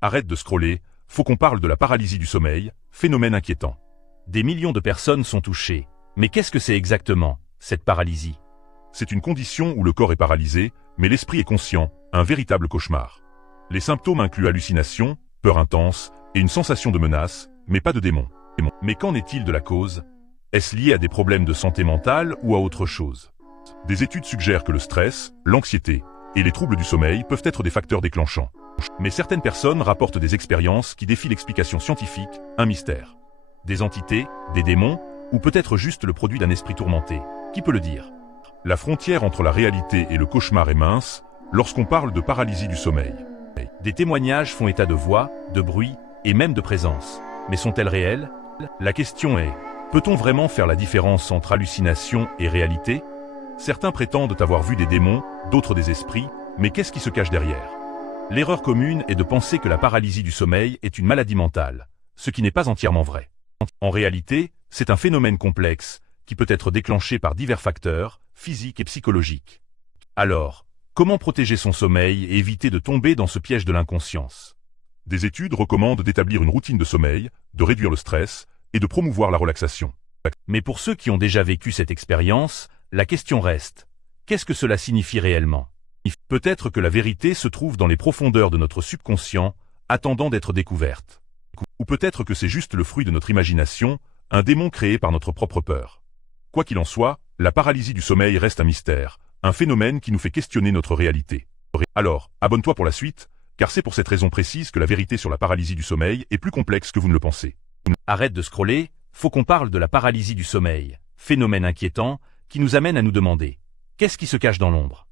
Arrête de scroller, faut qu'on parle de la paralysie du sommeil, phénomène inquiétant. Des millions de personnes sont touchées. Mais qu'est-ce que c'est exactement, cette paralysie? C'est une condition où le corps est paralysé, mais l'esprit est conscient, un véritable cauchemar. Les symptômes incluent hallucinations, peur intense, et une sensation de menace, mais pas de démon. Mais qu'en est-il de la cause? Est-ce lié à des problèmes de santé mentale ou à autre chose? Des études suggèrent que le stress, l'anxiété et les troubles du sommeil peuvent être des facteurs déclenchants. Mais certaines personnes rapportent des expériences qui défient l'explication scientifique, un mystère. Des entités, des démons, ou peut-être juste le produit d'un esprit tourmenté. Qui peut le dire? La frontière entre la réalité et le cauchemar est mince lorsqu'on parle de paralysie du sommeil. Des témoignages font état de voix, de bruit et même de présence. Mais sont-elles réelles? La question est, peut-on vraiment faire la différence entre hallucination et réalité? Certains prétendent avoir vu des démons, d'autres des esprits, mais qu'est-ce qui se cache derrière? L'erreur commune est de penser que la paralysie du sommeil est une maladie mentale, ce qui n'est pas entièrement vrai. En réalité, c'est un phénomène complexe qui peut être déclenché par divers facteurs, physiques et psychologiques. Alors, comment protéger son sommeil et éviter de tomber dans ce piège de l'inconscience? Des études recommandent d'établir une routine de sommeil, de réduire le stress et de promouvoir la relaxation. Mais pour ceux qui ont déjà vécu cette expérience, la question reste, qu'est-ce que cela signifie réellement? Peut-être que la vérité se trouve dans les profondeurs de notre subconscient, attendant d'être découverte. Ou peut-être que c'est juste le fruit de notre imagination, un démon créé par notre propre peur. Quoi qu'il en soit, la paralysie du sommeil reste un mystère, un phénomène qui nous fait questionner notre réalité. Alors, abonne-toi pour la suite, car c'est pour cette raison précise que la vérité sur la paralysie du sommeil est plus complexe que vous ne le pensez. Arrête de scroller, faut qu'on parle de la paralysie du sommeil, phénomène inquiétant qui nous amène à nous demander, qu'est-ce qui se cache dans l'ombre?